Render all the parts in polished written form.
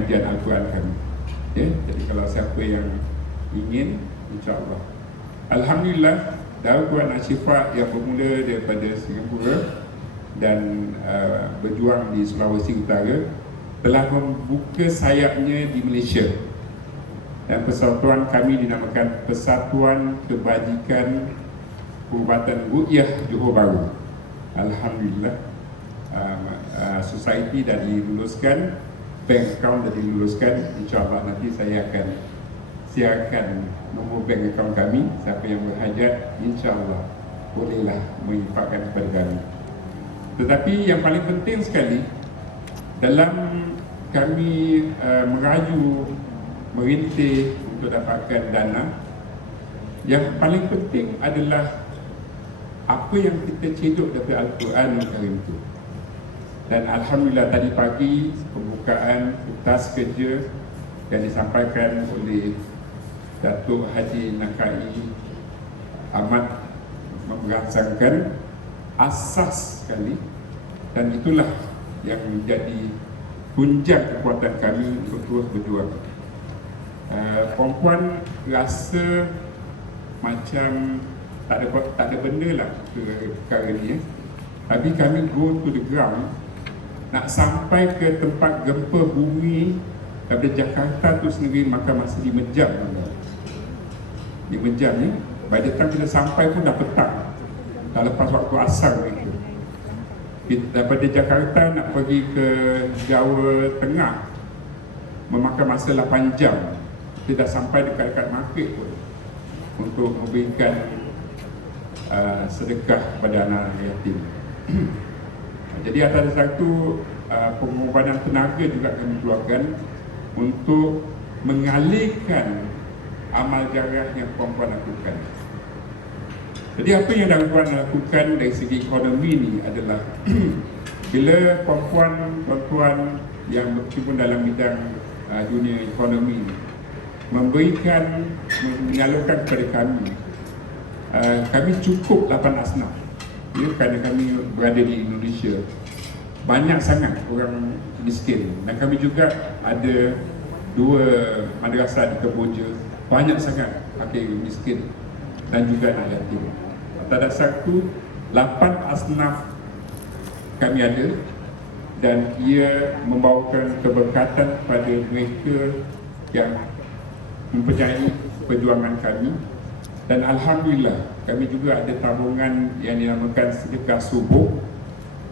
pengajian Al-Quran kami. Jadi kalau siapa yang ingin, insya-Allah. Alhamdulillah, Darul Quran Asy-Syifa yang bermula daripada Singapura dan berjuang di Sulawesi Utara telah membuka sayapnya di Malaysia. Dan persatuan kami dinamakan Persatuan Kebajikan Perubatan Ruqyah Johor Bahru. Alhamdulillah, society dah diluluskan, bank account dah diluluskan. InsyaAllah nanti saya akan siarkan nombor bank account kami. Siapa yang berhajat, insyaAllah bolehlah menginfakkan kepada kami. Tetapi yang paling penting sekali dalam kami merayu merintih untuk dapatkan dana, yang paling penting adalah apa yang kita cedok daripada Al-Quran Al-Karim itu. Dan Alhamdulillah tadi pagi pembukaan kertas kerja yang disampaikan oleh Datuk Haji Nakai amat merangsangkan asas sekali, dan itulah yang menjadi punjang kekuatan kami untuk terus berjuang. Perempuan rasa macam tak ada benda lah perkara ni, tapi kami go to the ground, nak sampai ke tempat gempa bumi daripada Jakarta tu sendiri maka masih 5 jam. 5 jam ni, by the time kita sampai pun dah petang, dah lepas waktu asar mereka. Daripada Jakarta nak pergi ke Jawa Tengah memakan masa 8 jam. Kita dah sampai dekat-dekat market pun untuk memberikan sedekah kepada anak yatim. Jadi atas satu pengorbanan tenaga juga kami keluarkan untuk mengalihkan amal jarah yang perempuan lakukan. Jadi apa yang perempuan lakukan dari segi ekonomi ni adalah bila perempuan yang berkecimpung dalam bidang dunia ekonomi ni menyalurkan kepada kami, kami cukup 8 asnaf. Kerana kami berada di Indonesia, banyak sangat orang miskin, dan kami juga ada 2 madrasah di Kemboja, banyak sangat fakir miskin dan juga anak yatim. Atas dasar itu 8 asnaf kami ada, dan ia membawakan keberkatan kepada mereka yang mempercayai perjuangan kami. Dan Alhamdulillah kami juga ada tabungan yang dinamakan sedekah subuh,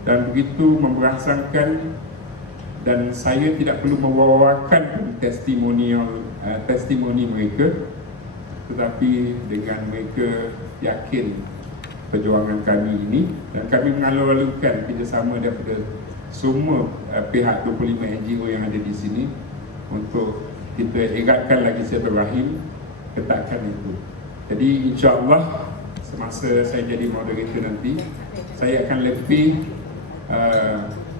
dan begitu memberangsangkan, dan saya tidak perlu membawakan testimoni mereka, tetapi dengan mereka yakin perjuangan kami ini, dan kami mengalu-alukan kerjasama daripada semua pihak 25 NGO yang ada di sini untuk kita eratkan lagi silaturahim, ketatkan itu. Jadi insya-Allah semasa saya jadi moderator nanti, saya akan lebih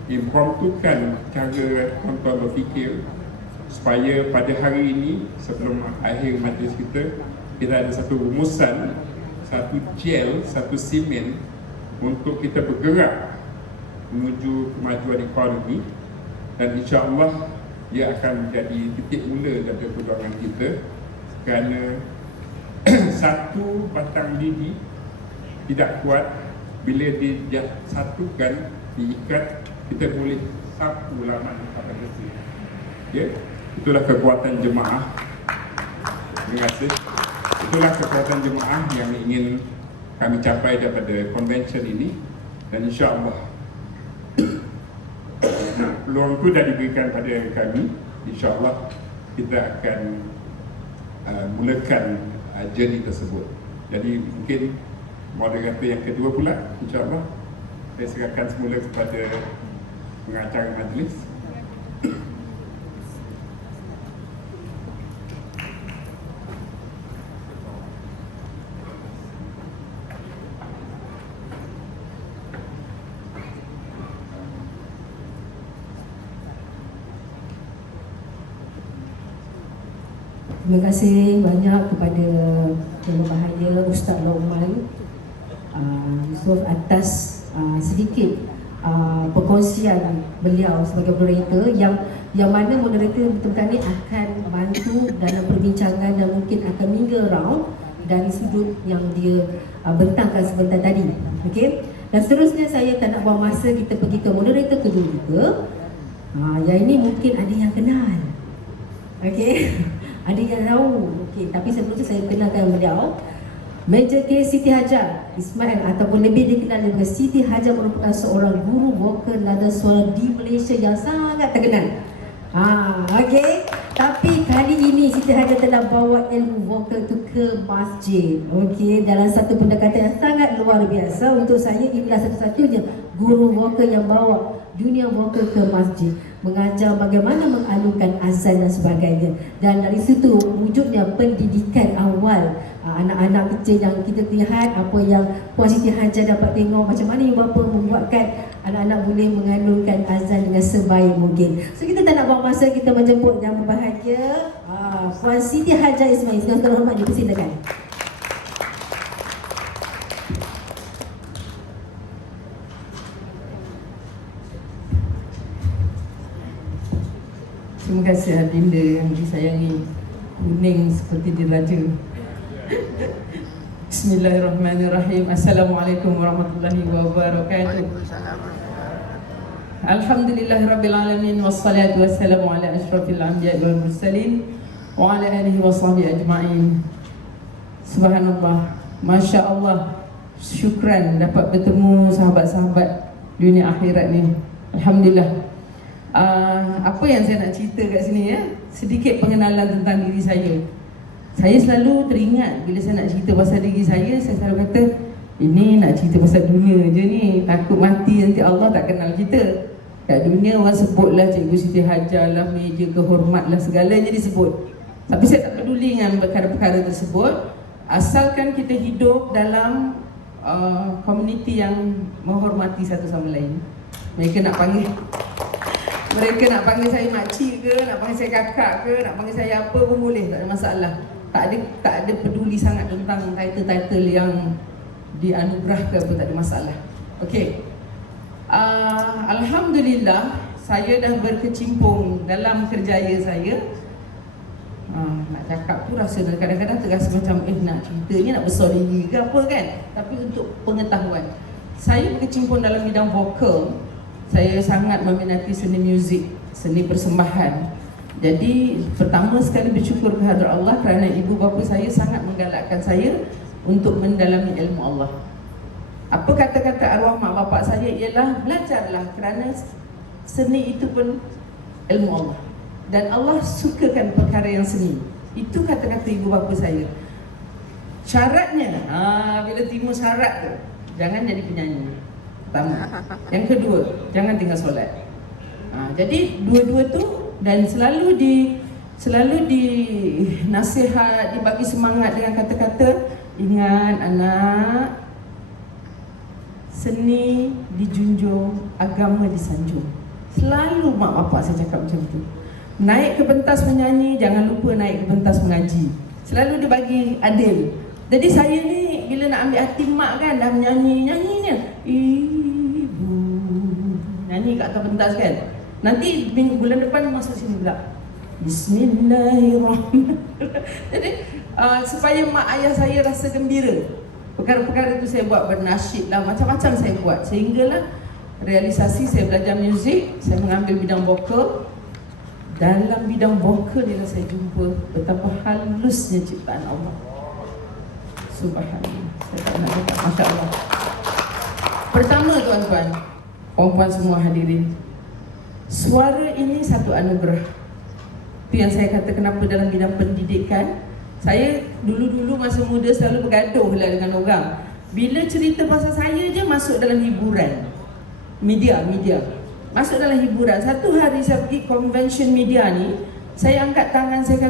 impromptukan cara tuan-tuan berfikir supaya pada hari ini sebelum akhir majlis kita ada satu rumusan, satu gel, satu simen untuk kita bergerak menuju kemajuan ekonomi, dan insya-Allah ia akan menjadi titik mula dari perjuangan kita. Kerana satu batang lidi tidak kuat, bila disatukan, diikat, kita boleh sapu laman sampai bersih. Itulah kekuatan jemaah. Terima kasih. Itulah kekuatan jemaah yang ingin kami capai daripada convention ini, dan insya-Allah peluang itu dah diberikan pada kami. InsyaAllah kita akan mulakan journey tersebut. Jadi mungkin moderator yang kedua pula, insyaAllah saya serahkan semula kepada pengacara majlis. Terima kasih banyak kepada Yang Berbahagia Ustaz Lokman Yusof atas sedikit perkongsian beliau sebagai moderator yang mana moderator betul-betul ni akan bantu dalam perbincangan dan mungkin akan mingle round dari sudut yang dia bentangkan sebentar tadi. Okey. Dan seterusnya saya tak nak buang masa, kita pergi ke moderator kedua juga. Yang ini mungkin ada yang kenal. Okey. Ada yang tahu. Okey, tapi sebelum itu saya kenalkan beliau. Major K. Siti Hajar Ismail ataupun lebih dikenal dengan Siti Hajar merupakan seorang guru vokal nada suara di Malaysia yang sangat terkenal. Okey. Tapi kali ini Siti Hajar telah bawa ilmu vokal itu ke masjid. Okey, dalam satu pendekatan yang sangat luar biasa. Untuk saya inilah satu-satunya guru vokal yang bawa dunia vokal ke masjid, mengajar bagaimana mengalunkan azan dan sebagainya. Dan dari situ wujudnya pendidikan awal anak-anak kecil yang kita lihat, apa yang Puan Siti Hajar dapat tengok macam mana ibu bapa membuatkan anak-anak boleh mengalunkan azan dengan sebaik mungkin. So kita tak nak buang masa, kita menjemput yang berbahagia Puan Siti Hajar Ismail. Dengan terhormat dipersilakan. Terima kasih adinda yang disayangi, kuning seperti diraja. Bismillahirrahmanirrahim. Assalamualaikum warahmatullahi wabarakatuh. Alhamdulillahirrabbilalamin. Wassalatu wassalamu ala ashrafil anbiya wal mursalin wa ala alihi wa sahbihi ajma'in. Subhanallah, Masya Allah. Syukran dapat bertemu sahabat-sahabat dunia akhirat ni. Alhamdulillah. Apa yang saya nak cerita kat sini ya, sedikit pengenalan tentang diri saya. Saya selalu teringat bila saya nak cerita pasal diri saya selalu kata, ini nak cerita pasal dunia je ni, takut mati nanti Allah tak kenal kita. Kat dunia orang sebutlah Cikgu Siti Hajar lah, meja kehormat lah, segalanya disebut. Tapi saya tak peduli dengan perkara-perkara tersebut, asalkan kita hidup dalam komuniti yang menghormati satu sama lain. Mereka nak panggil saya makcik ke, nak panggil saya kakak ke, nak panggil saya apa pun boleh, tak ada masalah. Tak ada peduli sangat tentang title-title yang dianugerahkan pun tak ada masalah. Okey. Alhamdulillah saya dah berkecimpung dalam kerjaya saya. Nak cakap tu rasa kadang-kadang terasa macam nak cerita ni nak besar diri ke apa kan. Tapi untuk pengetahuan, saya berkecimpung dalam bidang vokal. Saya sangat meminati seni muzik, seni persembahan. Jadi pertama sekali bersyukur kehadrat Allah kerana ibu bapa saya sangat menggalakkan saya untuk mendalami ilmu Allah. Apa kata-kata arwah mak bapak saya ialah belajarlah kerana seni itu pun ilmu Allah. Dan Allah sukakan perkara yang seni. Itu kata-kata ibu bapa saya. Syaratnya, bila timbul syarat tu, jangan jadi penyanyi. Pertama. Yang kedua, jangan tinggal solat. Jadi dua-dua tu, dan selalu di nasihat, dibagi semangat dengan kata-kata, ingat anak, seni dijunjung, agama disanjung. Selalu mak bapak saya cakap macam tu. Naik ke pentas menyanyi, jangan lupa naik ke pentas mengaji. Selalu dibagi adil. Jadi saya ni bila nak ambil hati mak kan, dah nyanyinya ibu nyanyi kat atas pentas kan, nanti bulan depan masuk sini pula Bismillahirrahmanirrahim. Jadi supaya mak ayah saya rasa gembira, perkara-perkara itu saya buat, bernasyid lah, macam-macam saya buat. Sehinggalah realisasi saya belajar muzik, saya mengambil bidang vokal. Dalam bidang vokal ni saya jumpa betapa halusnya ciptaan Allah. Subhanallah. Saya tak nak cakap, Masya Allah. Pertama tuan-tuan, puan-puan semua hadirin, suara ini satu anugerah. Itu yang saya kata kenapa dalam bidang pendidikan, saya dulu-dulu masa muda selalu bergaduh lah dengan orang. Bila cerita pasal saya je masuk dalam hiburan, media. Masuk dalam hiburan. Satu hari saya pergi convention media ni, saya angkat tangan, saya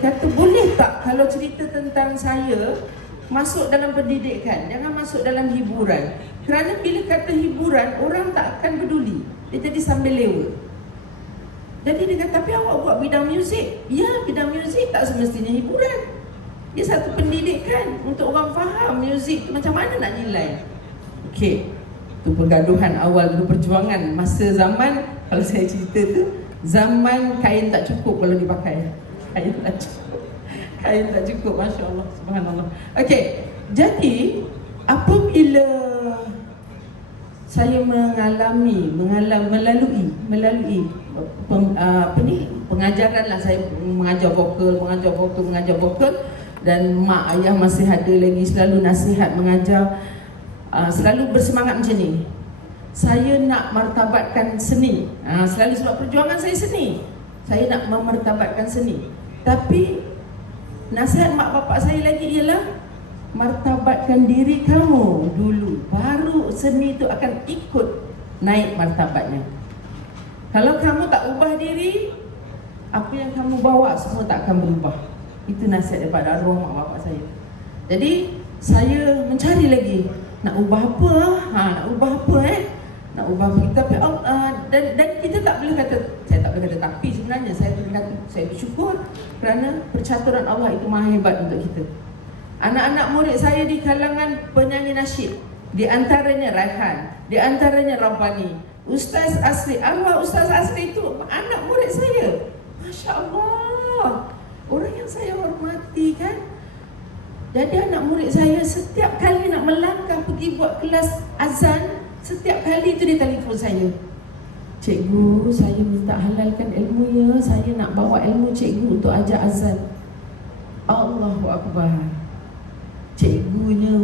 kata boleh tak kalau cerita tentang saya masuk dalam pendidikan, jangan masuk dalam hiburan. Kerana bila kata hiburan, orang tak akan peduli. Dia jadi sambil lewat. Jadi dia kata, tapi awak buat bidang muzik. Ya, bidang muzik tak semestinya hiburan. Dia satu pendidikan untuk orang faham muzik macam mana nak nilai. Okey. Itu pergaduhan awal dulu, perjuangan masa zaman, kalau saya cerita tu, Zaman kain tak cukup kalau dipakai. Kain tak cukup. Kain tak cukup, Masya Allah, subhanallah. Okey, jadi apabila saya melalui pengajaran lah, saya mengajar vokal dan mak ayah masih ada lagi selalu nasihat mengajar, selalu bersemangat macam ni. Saya nak martabatkan seni, selalu sebab perjuangan saya seni. Saya nak memartabatkan seni. Tapi nasihat mak bapak saya lagi ialah martabatkan diri kamu dulu, baru seni itu akan ikut naik martabatnya. Kalau kamu tak ubah diri, apa yang kamu bawa semua tak akan berubah. Itu nasihat daripada arwah mak bapak saya. Jadi saya mencari lagi, nak ubah apa? Nak ubah apa Nak ubah kita, dan kita tak boleh kata, saya tak boleh kata tapi sebenarnya saya kata, saya bersyukur kerana percaturan Allah itu maha hebat untuk kita. Anak-anak murid saya di kalangan penyanyi nasyid, di antaranya Raihan, di antaranya Rabbani, Ustaz Asri, arwah Ustaz Asri itu anak murid saya. Masya Allah, orang yang saya hormati kan. Jadi anak murid saya setiap kali nak melangkah pergi buat kelas azan, setiap kali itu dia telefon saya. Cikgu, saya minta halalkan ilmu ya, saya nak bawa ilmu cikgu untuk ajar azan. Allahu Akbar. Cikgunya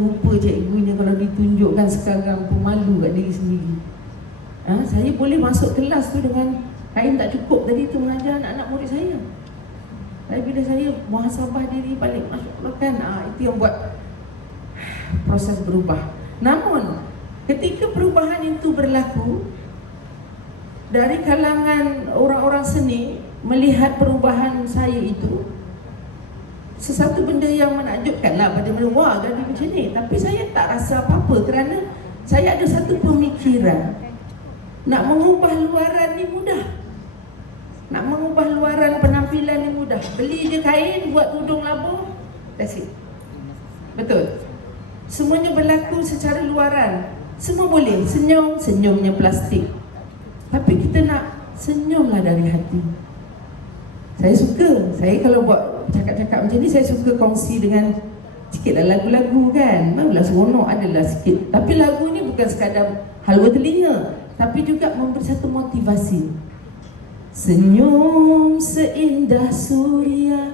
kalau ditunjukkan sekarang pun malu kat diri sendiri. Saya boleh masuk kelas tu dengan kain tak cukup tadi tu mengajar anak-anak murid saya. Tapi bila saya muhasabah diri balik, Masya Allah kan, itu yang buat proses berubah. Namun ketika perubahan itu berlaku, dari kalangan orang-orang seni melihat perubahan saya itu sesuatu benda yang menakjubkan lah pada mereka. Wah, jadi macam ni. Tapi saya tak rasa apa-apa kerana saya ada satu pemikiran, nak mengubah luaran ni mudah. Nak mengubah luaran penampilan ni mudah. Beli je kain, buat tudung labuh, that's it. Betul. Semuanya berlaku secara luaran. Semua boleh. Senyum, senyumnya plastik. Tapi kita nak senyumlah dari hati. Saya suka. Saya kalau buat cakap-cakap macam ni, saya suka kongsi dengan sikitlah lagu-lagu kan. Barulah seronok adalah sikit. Tapi lagu ni bukan sekadar halwa telinga, tapi juga memberi satu motivasi. Senyum seindah surya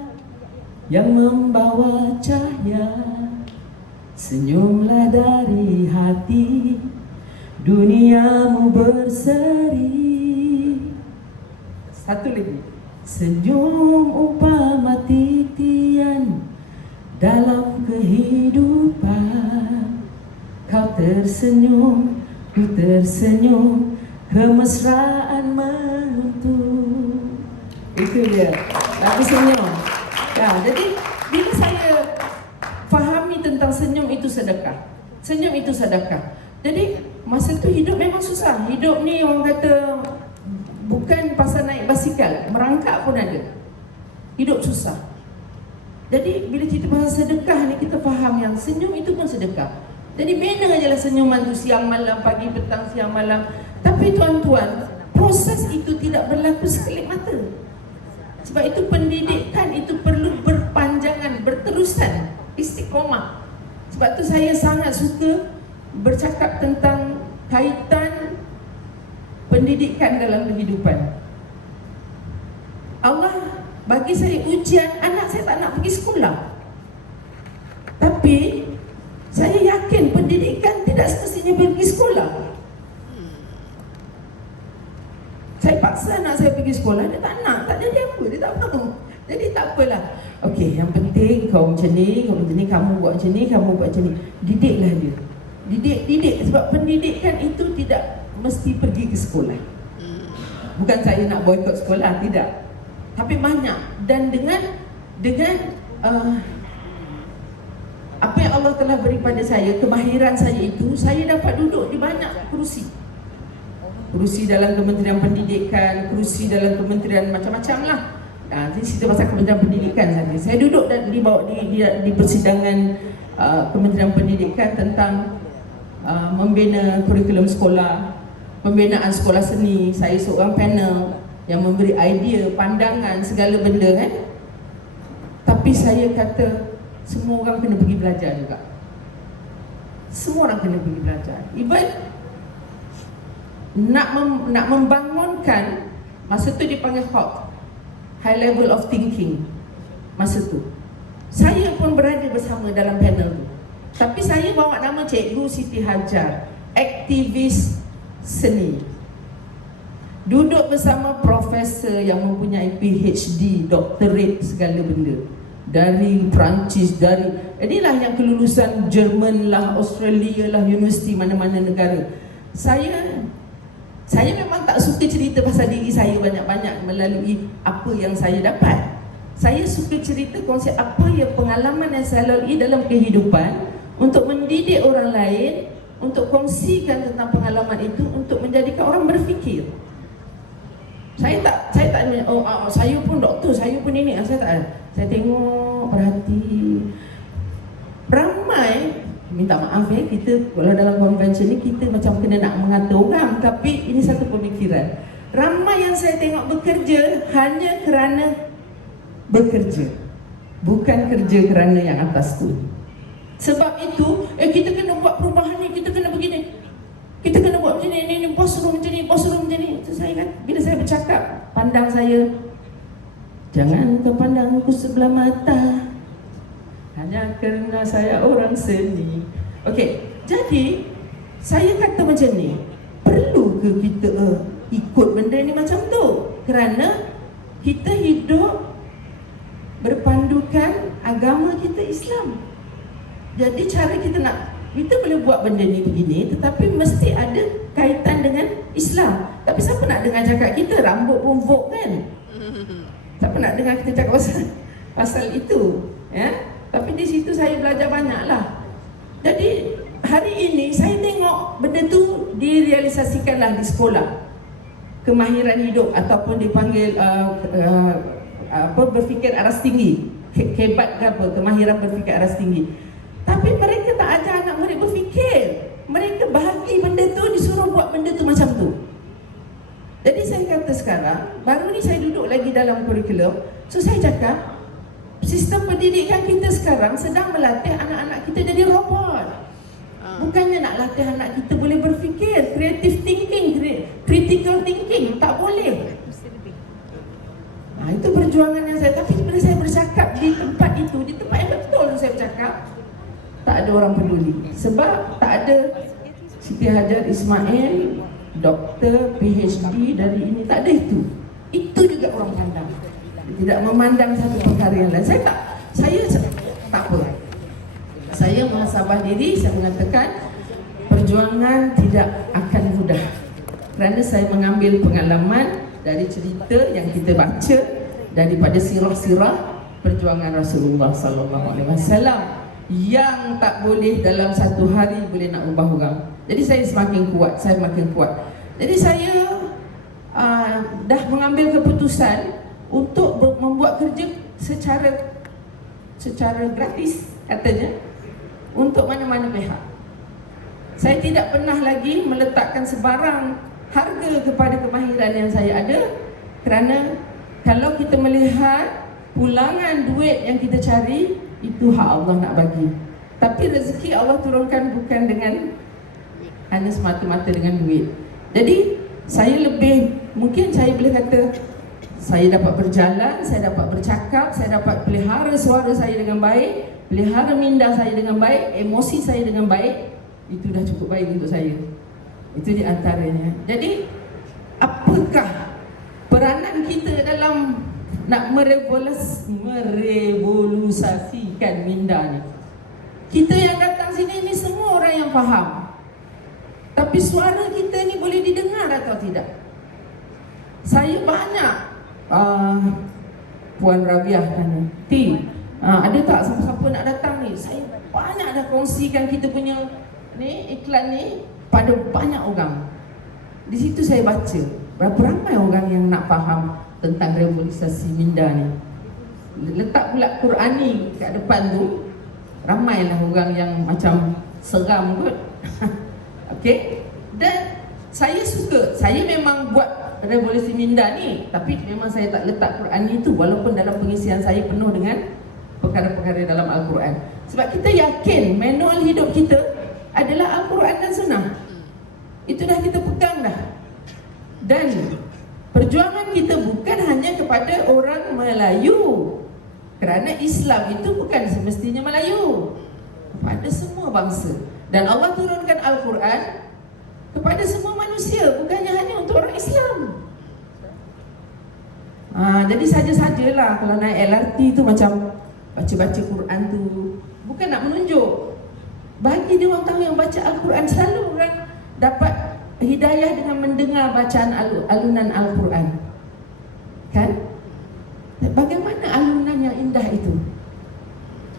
yang membawa cahaya, senyumlah dari hati, duniamu berseri. Satu lagi. Senyum umpama titian dalam kehidupan. Kau tersenyum, ku tersenyum, kemesraan menuntuk. Itu dia, lagu senyum. Jadi bila saya fahami tentang senyum itu sedekah, senyum itu sedekah. Jadi masa tu hidup memang susah. Hidup ni orang kata bukan pasal naik basikal, merangkak pun ada. Hidup susah. Jadi bila cerita pasal sedekah ni, kita faham yang senyum itu pun sedekah. Jadi bina je lah senyuman tu siang malam, pagi petang, siang malam. Tapi tuan-tuan, proses itu tidak berlaku sekelip mata. Sebab itu pendidikan itu perlu berpanjangan, berterusan, istiqomah. Sebab tu saya sangat suka bercakap tentang kaitan pendidikan dalam kehidupan. Allah bagi saya ujian, anak saya tak nak pergi sekolah. Tapi saya yakin pendidikan tidak semestinya pergi sekolah. Saya paksa anak saya pergi sekolah, dia tak nak, tak jadi apa, dia tak mahu. Jadi tak apalah. Okey, yang penting kau macam ni, kamu buat macam ni, kamu buat macam ni. Didiklah dia. Didik sebab pendidikan itu tidak mesti pergi ke sekolah. Bukan saya nak boikot sekolah, tidak. Tapi banyak, dan dengan apa yang Allah telah beri pada saya, kemahiran saya itu, saya dapat duduk di banyak kerusi. Kerusi dalam Kementerian Pendidikan, kerusi dalam kementerian macam-macam lah. Jadi cerita pasal Kementerian Pendidikan saja. Saya duduk di persidangan Kementerian Pendidikan tentang membina kurikulum sekolah, pembinaan sekolah seni. Saya seorang panel. yang memberi idea, pandangan, segala benda kan. Tapi saya kata semua orang kena pergi belajar juga. Semua orang kena pergi belajar. Even nak membangunkan, masa tu dipanggil HOT, High Level of Thinking. Masa tu saya pun berada bersama dalam panel tu. Tapi saya bawa nama Cikgu Siti Hajar, aktivis seni. Duduk bersama profesor yang mempunyai PhD, doktorate segala benda, dari Perancis, dari inilah yang kelulusan Jerman lah, Australia lah, universiti mana-mana negara. Saya memang tak suka cerita pasal diri saya banyak-banyak melalui apa yang saya dapat. Saya suka cerita konsep apa yang pengalaman yang saya lalui dalam kehidupan untuk mendidik orang lain, untuk kongsikan tentang pengalaman itu untuk menjadikan orang berfikir. Saya tak saya pun doktor, saya pun ini, saya tak. Saya tengok, perhati. Ramai, minta maaf ya, kita kalau dalam konvensyen ni kita macam kena nak mengatur orang, tapi ini satu pemikiran. Ramai yang saya tengok bekerja hanya kerana bekerja, bukan kerja kerana yang atas tu. Sebab itu, kita kena buat perubahan ni, kita kena begini, kita kena buat macam ni, bos suruh macam ni, bos suruh macam ni. Itu saya kan, bila saya bercakap, pandang saya, jangan kau pandang aku sebelah mata, hanya kerana saya orang seni. Okey, jadi saya kata macam ni, perlu ke kita ikut benda ni macam tu? Kerana kita hidup berpandukan agama kita Islam. Jadi cara kita boleh buat benda ni begini, tetapi mesti ada kaitan dengan Islam. Tapi siapa nak dengar cakap kita rambut pun vogue kan? Siapa nak dengar kita cakap pasal itu, ya? Tapi di situ saya belajar banyaklah. Jadi hari ini saya tengok benda tu direalisasikanlah di sekolah. Kemahiran hidup ataupun dipanggil berfikir aras tinggi, hebat ke apa, kemahiran berfikir aras tinggi. Tapi mereka tak ajar anak murid berfikir. Mereka bahagi benda tu, disuruh buat benda tu macam tu. Jadi saya kata sekarang, baru ni saya duduk lagi dalam kurikulum. So saya cakap, sistem pendidikan kita sekarang sedang melatih anak-anak kita jadi robot. Bukannya nak latih anak kita boleh berfikir, creative thinking, critical thinking. Tak boleh. Itu perjuangan yang saya. Tapi bila saya bercakap di tempat itu, di tempat yang betul saya bercakap, tak ada orang peduli. Sebab tak ada Siti Hajar Ismail, doktor, PhD dari ini, tak ada itu. Itu juga orang pandang. Tidak memandang satu perkara yang lain. Saya tak apa. Saya muhasabah diri, saya mengatakan perjuangan tidak akan mudah. Kerana saya mengambil pengalaman dari cerita yang kita baca daripada sirah-sirah perjuangan Rasulullah sallallahu alaihi wasallam yang tak boleh dalam satu hari boleh nak ubah orang. Jadi saya semakin kuat, saya makin kuat. Jadi saya dah mengambil keputusan untuk membuat kerja secara gratis katanya untuk mana-mana pihak. Saya tidak pernah lagi meletakkan sebarang harga kepada kemahiran yang saya ada, kerana kalau kita melihat pulangan duit yang kita cari, itu hak Allah nak bagi. Tapi rezeki Allah turunkan bukan dengan hanya semata-mata dengan duit. Jadi saya lebih, mungkin saya boleh kata, saya dapat berjalan, saya dapat bercakap, saya dapat pelihara suara saya dengan baik, pelihara minda saya dengan baik, emosi saya dengan baik. Itu dah cukup baik untuk saya. Itu di antaranya. Jadi apakah peranan kita dalam nak merevolusikan minda ni? Kita yang datang sini ni semua orang yang faham. Tapi suara kita ni boleh didengar atau tidak? Saya banyak Puan Rabiah tanya, ada tak siapa-siapa nak datang ni? Saya banyak dah kongsikan kita punya ni iklan ni pada banyak orang. Di situ saya baca berapa ramai orang yang nak faham tentang revolusi minda ni. Letak pula Quran ni kat depan tu, ramailah orang yang macam seram kot. Okey. Dan saya suka, saya memang buat revolusi minda ni, tapi memang saya tak letak Quran itu, walaupun dalam pengisian saya penuh dengan perkara-perkara dalam Al-Quran. Sebab kita yakin manual hidup kita adalah Al-Quran dan Sunnah. Itu dah kita pegang dah. Dan perjuangan kita bukan hanya kepada orang Melayu, kerana Islam itu bukan semestinya Melayu, kepada semua bangsa. Dan Allah turunkan Al-Quran kepada semua manusia, bukannya hanya untuk orang Islam. Jadi saja-sajalah kalau naik LRT tu macam baca-baca Quran tu, bukan nak menunjuk, bagi dia orang tahu yang baca Al-Quran selalu orang dapat hidayah dengan mendengar bacaan alunan Al-Quran. Kan? Bagaimana alunan yang indah itu?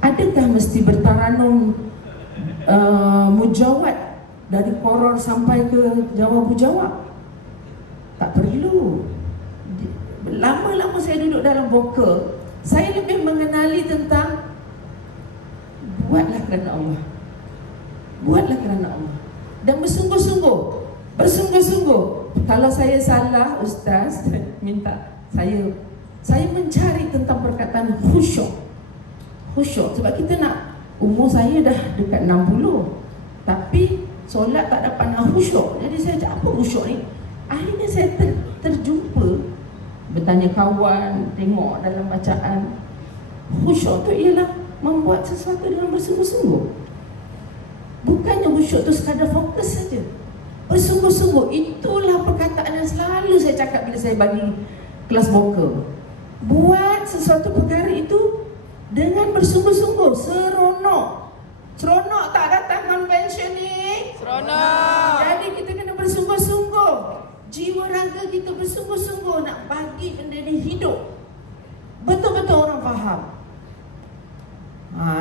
Adakah mesti bertaranum mujawad dari Koror sampai ke Jawa-Bujawab? Tak perlu. Lama-lama saya duduk dalam vokal, saya lebih mengenali tentang buatlah kerana Allah. Buatlah kerana Allah. Dan bersungguh-sungguh. Bersungguh-sungguh. Kalau saya salah, Ustaz minta saya mencari tentang perkataan khusyuk. Khusyuk. Sebab kita nak, umur saya dah dekat 60, tapi solat tak dapat nak khusyuk. Jadi saya cakap, apa khusyuk ni? Akhirnya saya terjumpa, bertanya kawan, tengok dalam bacaan. Khusyuk tu ialah membuat sesuatu dengan bersungguh-sungguh. Bukannya khusyuk tu sekadar fokus saja. Bersungguh-sungguh. Itulah perkataan yang selalu saya cakap bila saya bagi kelas vokal. Buat sesuatu perkara itu dengan bersungguh-sungguh, seronok. Seronok tak datang convention ni? Seronok. Jadi kita kena bersungguh-sungguh. Jiwa raga kita bersungguh-sungguh nak bagi benda ni hidup. Betul-betul orang faham.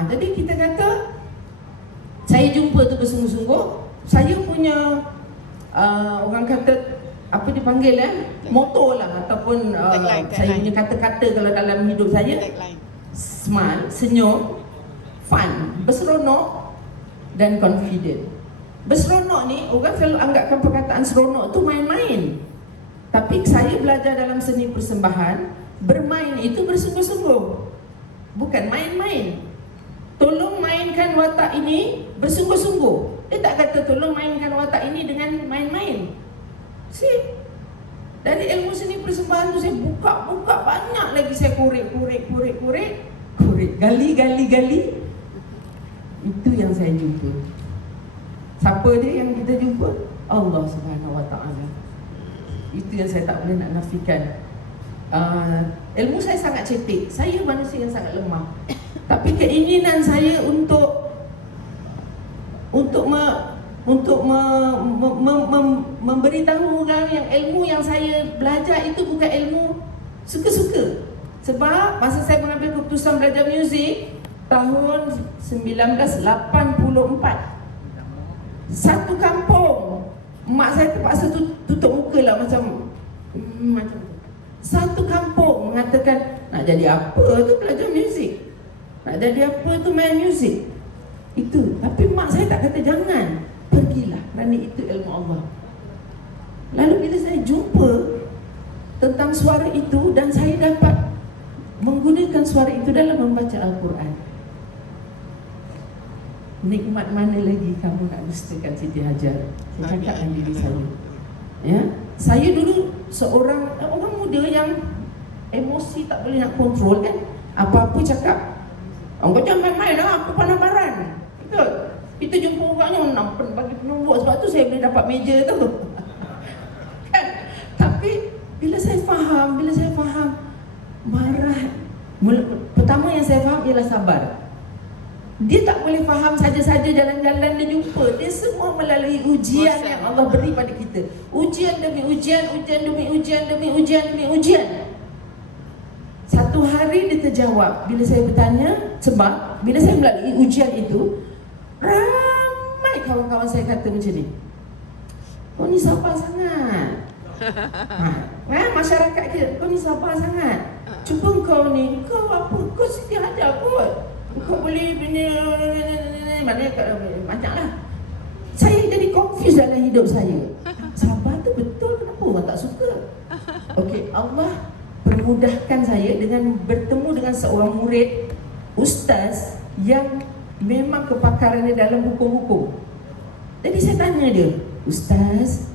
Jadi kita kata, saya jumpa tu bersungguh-sungguh. Saya punya orang kata, apa dipanggil moto lah, ataupun saya punya kata-kata kalau dalam hidup saya, smile, senyum, fun, berseronok dan confident. Berseronok ni, orang selalu anggapkan perkataan seronok tu main-main. Tapi saya belajar dalam seni persembahan, bermain itu bersungguh-sungguh, bukan main-main. Tolong mainkan watak ini bersungguh-sungguh. Dia tak kata tolong mainkan watak ini dengan main-main. See? Dari ilmu seni persembahan tu saya buka banyak lagi, saya korek, gali. Itu yang saya jumpa. Siapa dia yang kita jumpa? Allah Subhanahu Wa Taala. Itu yang saya tak boleh nak nafikan. Ilmu saya sangat cetek. Saya manusia yang sangat lemah. Tapi keinginan saya untuk memberitahu orang yang ilmu yang saya belajar itu bukan ilmu suka-suka. Sebab masa saya mengambil keputusan belajar muzik tahun 1984, satu kampung, mak saya terpaksa tutup muka lah macam satu kampung mengatakan, nak jadi apa tu belajar muzik, nak jadi apa tu main muzik. Itu. Tapi mak saya tak kata jangan, pergilah, kerana itu ilmu Allah. Lalu bila saya jumpa tentang suara itu dan saya dapat menggunakan suara itu dalam membaca Al-Quran, nikmat mana lagi kamu nak dustakan Siti Hajar? Saya cakap dengan diri saya. Ya, saya dulu seorang orang muda yang emosi tak boleh nak kontrol kan. Apa-apa cakap, "Kau jangan main-main lah, aku pandang-pandang." Betul. Kita jumpa orangnya nampak bagi penumbuk, sebab tu saya boleh dapat meja tu. Kan? Tapi bila saya faham marah. Pertama yang saya faham ialah sabar. Dia tak boleh faham saja-saja jalan-jalan dia jumpa. Dia semua melalui ujian yang Allah beri pada kita. Ujian demi ujian, ujian demi ujian, demi ujian demi ujian. Satu hari dia terjawab bila saya bertanya. Sebab bila saya melalui ujian itu, ramai kawan-kawan saya kata macam ni, "Kau ni sabar sangat." Masyarakat kita, "Kau ni sabar sangat. Cuba kau ni, kau apa? Kau Siti Hajar kot. Kau boleh maknanya macam lah." Saya jadi confused dalam hidup saya. Sabar tu betul, kenapa orang tak suka? Okey, Allah permudahkan saya dengan bertemu dengan seorang murid ustaz yang memang kepakarannya dalam hukum-hukum. Jadi saya tanya dia, Ustaz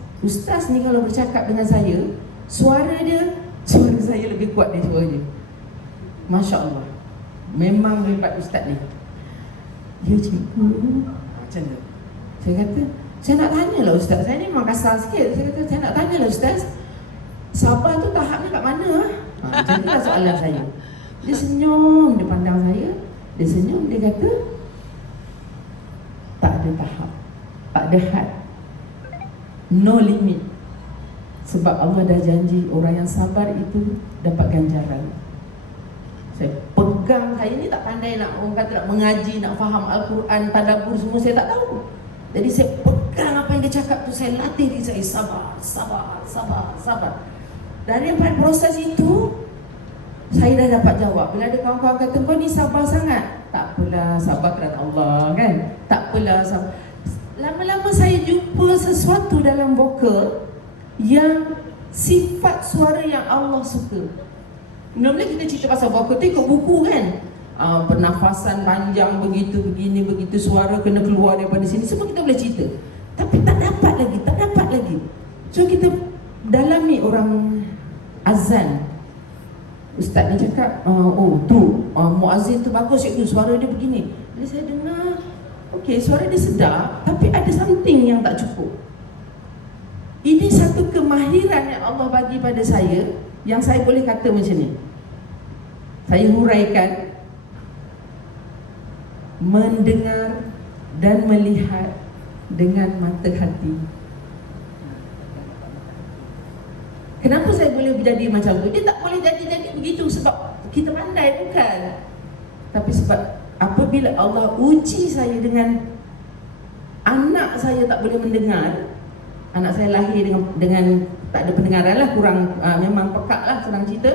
ni kalau bercakap dengan saya, suara saya lebih kuat dari suara dia. Masya Allah, memang hebat ustaz ni. Ya cikgu, macam tu. Saya kata, saya nak tanya lah ustaz, saya ni memang kasar sikit. Saya kata, saya nak tanya lah ustaz, sabar tu tahapnya kat mana? Macam itulah soalan saya. Dia senyum, dia pandang saya, dia senyum, dia kata, tak ada tahap, tak ada had, no limit. Sebab Allah dah janji orang yang sabar itu dapat ganjaran. Saya pegang, saya ni tak pandai nak, orang kata nak mengaji, nak faham Al-Quran, tadabbur semua saya tak tahu. Jadi saya pegang apa yang dia cakap tu, saya latih diri saya sabar. Dari proses itu saya dah dapat jawab. Bila ada kawan-kawan kata kau ni sabar sangat, tak apalah, sabar kerana Allah kan. Tak apalah sabar. Lama-lama saya jumpa sesuatu dalam vokal yang sifat suara yang Allah suka. Mula-mula kita cerita pasal vokal tu ikut buku kan. Pernafasan panjang begitu, begini, begitu, suara kena keluar daripada sini, semua kita boleh cerita. Tapi tak dapat lagi. So kita dalami orang azan. Ustaz ni cakap, muazzin tu bagus cikgu, suara dia begini. Jadi saya dengar, okey, suara dia sedap, tapi ada something yang tak cukup. Ini satu kemahiran yang Allah bagi pada saya, yang saya boleh kata macam ni. Saya huraikan, mendengar dan melihat dengan mata hati. Kenapa saya boleh jadi macam tu? Dia tak boleh jadi begitu sebab kita pandai, bukan. Tapi sebab apabila Allah uji saya dengan anak saya tak boleh mendengar. Anak saya lahir dengan tak ada pendengaran lah, kurang, memang pekak lah, senang cerita.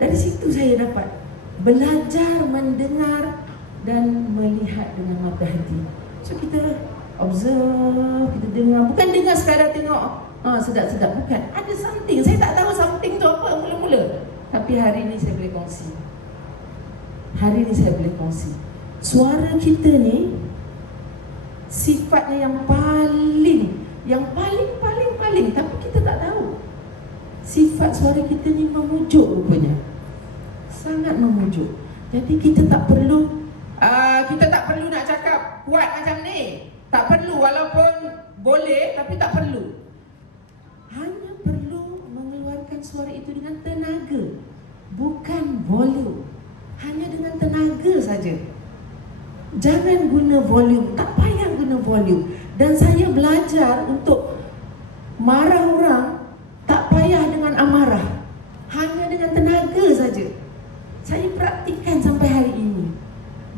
Dari situ saya dapat belajar mendengar dan melihat dengan mata hati. So kita observe, kita dengar. Bukan dengar sekadar tengok sedap-sedap, bukan. Ada something, saya tak tahu something tu apa mula-mula. Tapi hari ni saya boleh kongsi. Suara kita ni sifatnya yang paling, tapi kita tak tahu. Sifat suara kita ni memujuk rupanya. Sangat memujuk. Jadi kita tak perlu nak cakap kuat macam ni. Tak perlu, walaupun boleh tapi tak perlu. Hanya perlu mengeluarkan suara itu dengan tenaga, bukan volume. Hanya dengan tenaga saja. Jangan guna volume, tak payah guna volume. Dan saya belajar untuk marah orang, tak payah dengan amarah, hanya dengan tenaga saja. Saya praktikkan sampai hari ini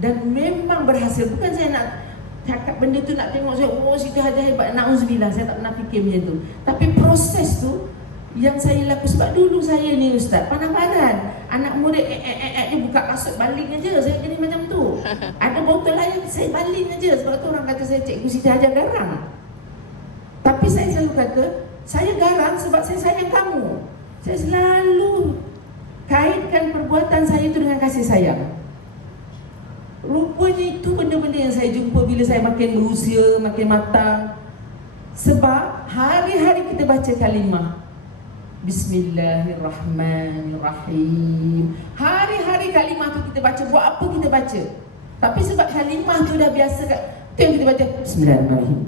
dan memang berhasil. Bukan saya nak cakap benda tu nak tengok saya, Siti Hajar hebat, na'udzubillah, saya tak pernah fikir macam tu. Tapi proses tu yang saya lakukan. Sebab dulu saya ni ustaz, pandang-pandang anak murid dia buka kasut baling aja, saya jadi macam tu. Ada botol air saya baling aja. Sebab tu orang kata saya cikgu Siti Hajar garang. Tapi saya selalu kata saya garang sebab saya sayang kamu. Saya selalu kaitkan perbuatan saya itu dengan kasih sayang. Rupanya itu benda-benda yang saya jumpa bila saya makin berusia, makin matang. Sebab hari-hari kita baca kalimah Bismillahirrahmanirrahim. Hari-hari kalimah tu kita baca. Buat apa kita baca? Tapi sebab kalimah tu dah biasa, tu yang kita baca Bismillahirrahmanirrahim.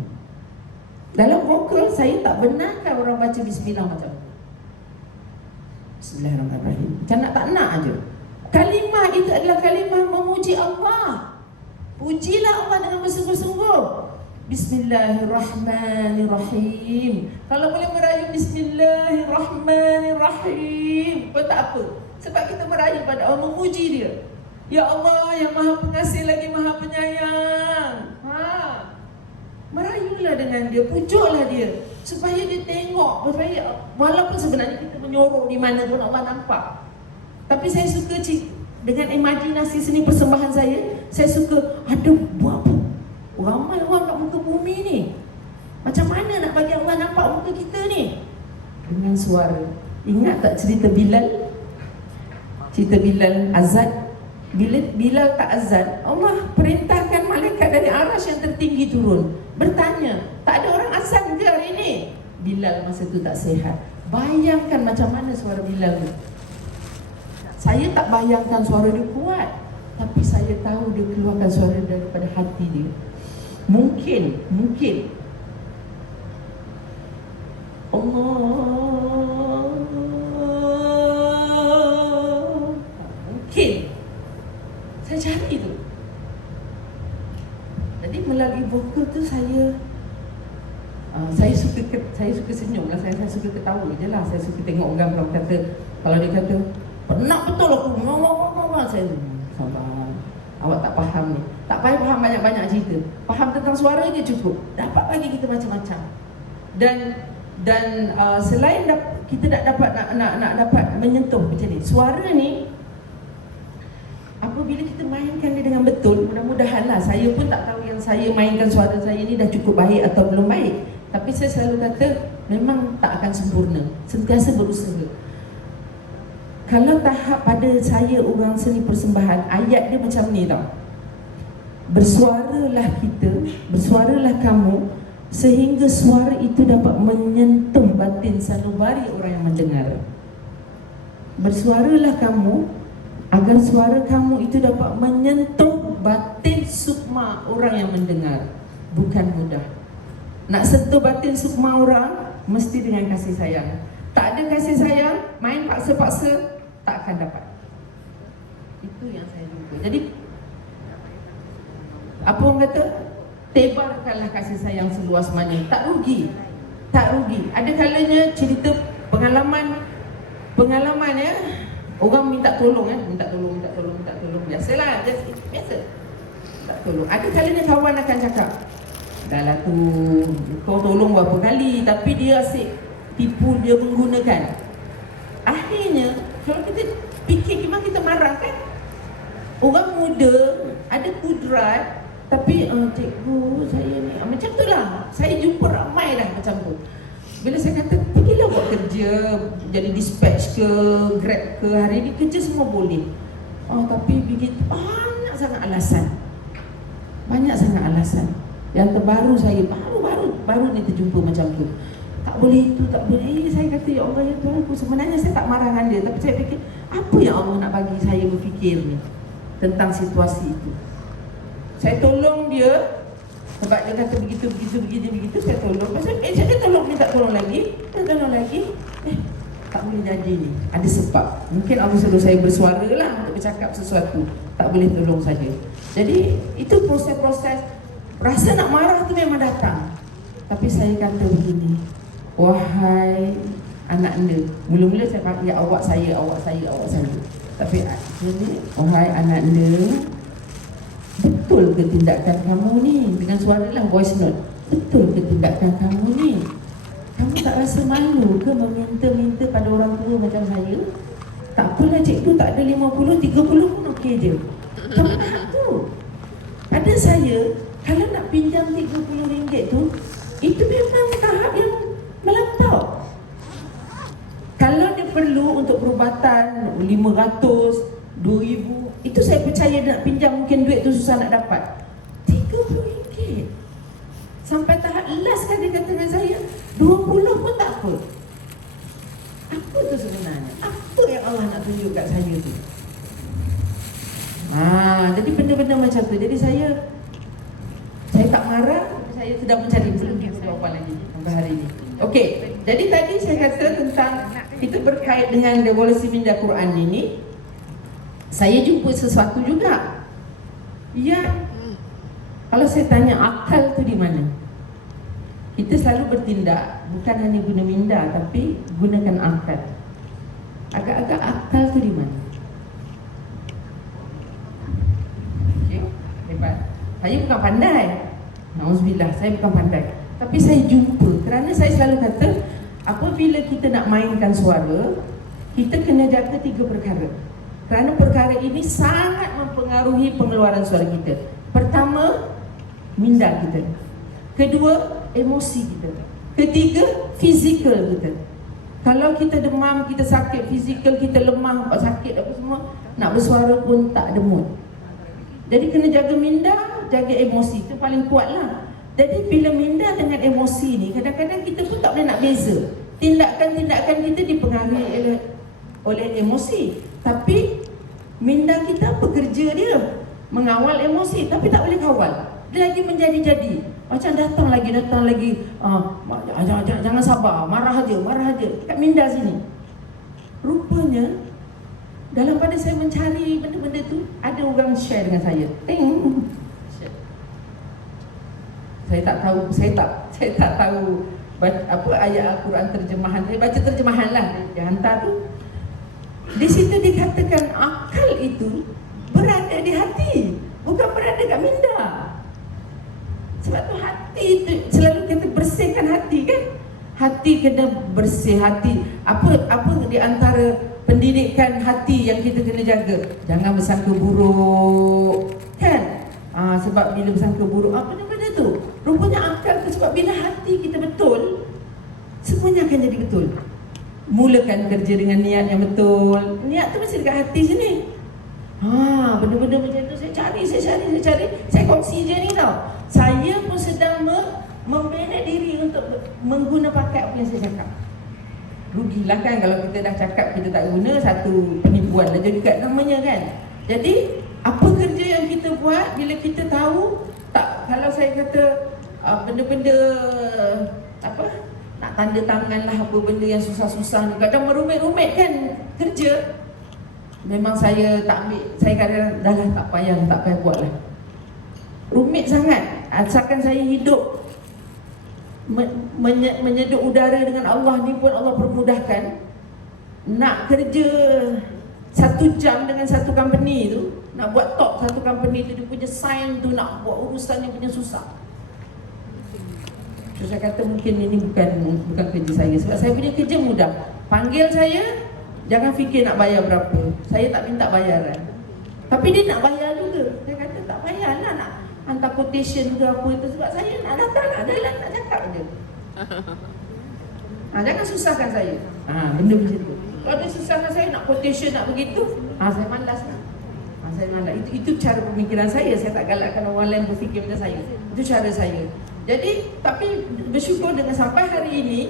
Dalam vokal saya tak benarkan orang baca Bismillah macam Bismillahirrahmanirrahim. Macam nak tak nak aja. Kalimah itu adalah kalimah memuji Allah. Pujilah Allah dengan bersungguh-sungguh. Bismillahirrahmanirrahim. Kalau boleh merayu Bismillahirrahmanirrahim pun tak apa. Sebab kita merayu pada Allah, memuji dia. Ya Allah yang maha pengasih lagi maha penyayang. Merayulah dengan dia, pujuklah dia, supaya dia tengok, supaya walaupun sebenarnya kita menyorok di mana pun Allah nampak. Tapi saya suka dengan imajinasi seni persembahan saya suka ada buat apa? Ramai orang kat muka bumi ni. Macam mana nak bagi Allah nampak muka kita ni? Dengan suara. Ingat tak cerita Bilal? Cerita Bilal azan. Bila Bilal tak azan, Allah perintahkan malaikat dari arasy yang tertinggi turun, bertanya, tak ada orang azan ke hari ini? Bilal masa tu tak sihat. Bayangkan macam mana suara Bilal tu. Saya tak bayangkan suara dia kuat, tapi saya tahu dia keluarkan suara daripada hati dia. Mungkin Allah, mungkin saya cari tu. Jadi melalui vokal tu saya suka senyum lah, saya suka ketawa je lah. Saya suka tengok orang kata, kalau dia kata penat betul aku, saya sabar, awak tak faham ni. Tak payah faham banyak-banyak cerita, faham tentang suara je cukup. Dapat bagi kita macam-macam. Dan selain kita tak dapat nak dapat menyentuh macam ni, suara ni apabila kita mainkan dia dengan betul, mudah-mudahan lah. Saya pun tak tahu yang saya mainkan suara saya ni dah cukup baik atau belum baik, tapi saya selalu kata memang tak akan sempurna, sentiasa berusaha. Kalau tahap pada saya orang seni persembahan, ayat dia macam ni tau. Bersuaralah kita, bersuaralah kamu, sehingga suara itu dapat menyentuh batin sanubari orang yang mendengar. Bersuaralah kamu agar suara kamu itu dapat menyentuh batin sukma orang yang mendengar. Bukan mudah. Nak sentuh batin sukma orang mesti dengan kasih sayang. Tak ada kasih sayang, main paksa-paksa, tak akan dapat. Itu yang saya jumpa. Jadi apa orang kata? Tebarkanlah kasih sayang seluas mana. Tak rugi. Tak rugi. Ada kalanya cerita pengalaman ya, orang minta tolong. Biasalah, biasa. Tak tolong. Ada kalanya kawan akan cakap, dah lah tu, kau tolong berapa kali, tapi dia asyik tipu, dia menggunakan. Akhirnya, kalau kita fikir memang kita marah kan? Orang muda ada kudrat, tapi cikgu saya ni macam tu lah. Saya jumpa ramai dah macam tu. Bila saya kata, pergilah buat kerja, jadi dispatch ke, grab ke, hari ni kerja semua boleh. Tapi begitu, banyak sangat alasan. Yang terbaru saya, baru ni terjumpa macam tu. Tak boleh itu, tak boleh. Saya kata, ya Allah, ya Tuhan aku. Sebenarnya saya tak marah dengan dia, tapi saya fikir, apa yang Allah nak bagi saya berfikir ni tentang situasi itu. Saya tolong dia, sebab dia kata begitu, saya tolong. Saya tolong, minta tolong lagi, tak boleh jadi ni. Ada sebab. Mungkin Allah suruh saya bersuara lah untuk bercakap sesuatu. Tak boleh tolong saja. Jadi itu proses-proses. Rasa nak marah tu memang datang. Tapi saya kata begini, wahai anak anda. Mula-mula saya kata, ya awak saya. Tapi akhirnya, wahai anak anda, betul ke tindakan kamu ni? Dengan suara lah, voice note. Betul ke tindakan kamu ni? Kamu tak rasa malu ke meminta-minta pada orang tua macam saya? Tak apalah cikgu, tak ada 50, 30 pun okey je. Kamu tak tu. Pada saya, kalau nak pinjam RM30 tu, itu memang tahap yang melampau. Kalau dia perlu untuk perubatan 500, 2,000, itu saya percaya dia nak pinjam, mungkin duit tu susah nak dapat. RM30. Sampai tahap last kan dia kata dengan saya, 20 pun tak apa. Apa tu sebenarnya? Apa yang Allah nak tunjuk kat saya tu? Jadi benda-benda macam tu. Jadi saya tak marah, saya sedang mencari jawapan lagi sampai hari ini. Okey, jadi tadi saya kata tentang kita berkait dengan revolusi minda Quran ini. Saya jumpa sesuatu juga. Ya, kalau saya tanya akal tu di mana? Kita selalu bertindak bukan hanya guna minda, tapi gunakan akal. Agak-agak akal tu di mana? Okey, hebat. Saya bukan pandai. Nauzubillah, saya bukan pandai. Tapi saya jumpa, kerana saya selalu kata, apabila kita nak mainkan suara, kita kena jaga 3 perkara. Kerana perkara ini sangat mempengaruhi pengeluaran suara kita. Pertama, minda kita. Kedua, emosi kita. Ketiga, fizikal kita. Kalau kita demam, kita sakit fizikal, kita lemah, sakit apa semua, nak bersuara pun tak ada mood. Jadi kena jaga minda, jaga emosi, itu paling kuat lah. Jadi bila minda dengan emosi ni, kadang-kadang kita pun tak boleh nak beza. Tindakan-tindakan kita dipengaruhi oleh emosi. Tapi minda kita bekerja dia, mengawal emosi, tapi tak boleh kawal. Dia lagi menjadi-jadi. Macam datang lagi, jangan sabar, marah aja. Kat minda sini. Rupanya dalam pada saya mencari benda-benda tu, ada orang share dengan saya. Saya tak tahu apa ayat Al-Quran terjemahan. Saya baca terjemahan lah, dia hantar tu. Di situ dikatakan akal itu berada di hati, bukan berada kat minda. Sebab tu hati itu selalu kita bersihkan hati kan. Hati kena bersih, hati apa di antara pendidikan hati yang kita kena jaga. Jangan bersangka buruk kan. Sebab bila bersangka buruk benda-benda tu. Rupanya akal tu sebab bila hati kita betul, semuanya akan jadi betul. Mulakan kerja dengan niat yang betul. Niat tu mesti dekat hati sini. Benda-benda macam tu saya cari. Saya kongsi je ni tau. Saya pun sedang membina diri untuk mengguna pakai apa yang saya cakap. Rugilah kan kalau kita dah cakap kita tak guna, satu penipuan dah jadi kat namanya kan. Jadi apa kerja yang kita buat bila kita tahu tak, kalau saya kata benda-benda apa nak tanda tangan lah, apa benda yang susah-susah ni, kadang merumit-rumit kan kerja. Memang saya tak ambil, saya kadang dah lah tak payah buat lah. Rumit sangat. Asalkan saya hidup menyedut udara dengan Allah ni pun Allah permudahkan. Nak kerja 1 jam dengan satu company tu, nak buat top satu company tu, dia punya sign tu, nak buat urusan yang punya susah. So, saya kata mungkin ini bukan kerja saya. Sebab saya punya kerja mudah. Panggil saya, jangan fikir nak bayar berapa. Saya tak minta bayaran. Tapi dia nak bayar juga. Saya kata tak payahlah nak hantar quotation ke apa itu. Sebab saya nak datang, nak jalan, nak cakap je. Jangan susahkan saya. Benda macam tu. Kalau dia susahkan saya nak quotation, nak begitu, saya malas lah. Saya malas. Itu cara pemikiran saya. Saya tak galakkan orang lain berfikir macam saya. Itu cara saya. Jadi, tapi bersyukur dengan sampai hari ini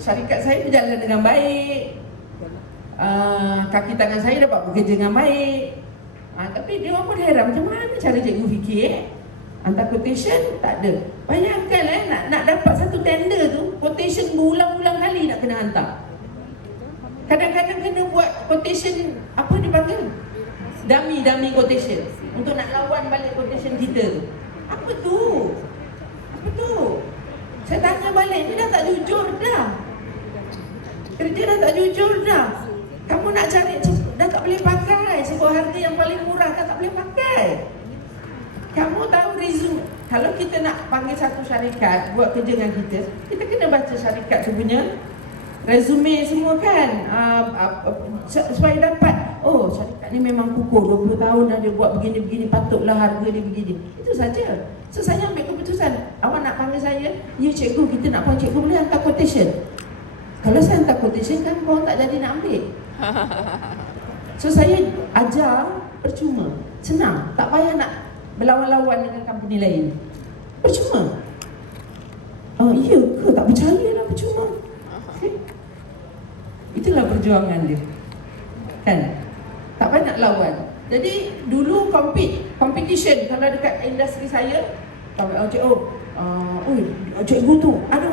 syarikat saya berjalan dengan baik. Kaki tangan saya dapat bekerja dengan baik. Tapi dia orang pun heran, macam mana cara cikgu fikir hantar quotation, tak ada. Bayangkan nak dapat satu tender tu, quotation berulang-ulang kali nak kena hantar. Kadang-kadang kena buat quotation, apa dipanggil? Dummy quotation. Untuk nak lawan balik quotation kita tu. Apa tu? Saya tanya balik, dia dah tak jujur dah. Kerja dah tak jujur dah. Kamu nak cari, dah tak boleh pakai. Sebuah harga yang paling murah kan tak boleh pakai. Kamu tahu resume. Kalau kita nak panggil satu syarikat buat kerja dengan kita kena baca syarikat tu punya resume semua kan. Supaya dapat, syarikat ni memang kukuh 20 tahun dah dia buat begini-begini, patutlah harga dia begini. Itu saja. So saya ambil keputusan, awak nak panggil saya, ya cikgu, kita nak panggil cikgu, boleh hantar quotation. Kalau saya hantar quotation kan korang tak jadi nak ambil. So saya ajar percuma, senang, tak payah nak berlawan-lawan dengan company lain. Percuma. Iya ke? Tak percaya lah, percuma. Itulah perjuangan dia. Kan? Tak payah nak lawan. Jadi dulu competition kalau dekat industri saya, cikgu tu ada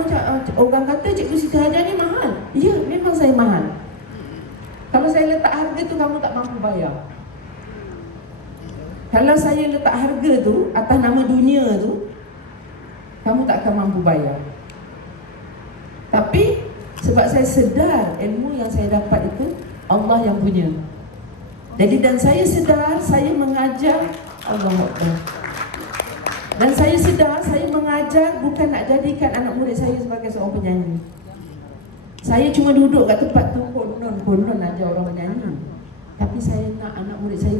orang kata cikgu Siti Hajar ni mahal. Ya, memang saya mahal. Kalau saya letak harga tu kamu tak mampu bayar. Kalau saya letak harga tu atas nama dunia tu, kamu tak akan mampu bayar. Tapi sebab saya sedar ilmu yang saya dapat itu Allah yang punya. Jadi dan saya sedar saya mengajar Allah Akbar. Dan saya sedar saya mengajar bukan nak jadikan anak murid saya sebagai seorang penyanyi. Saya cuma duduk kat tempat tu konon ajar orang menyanyi. Tapi saya nak anak murid saya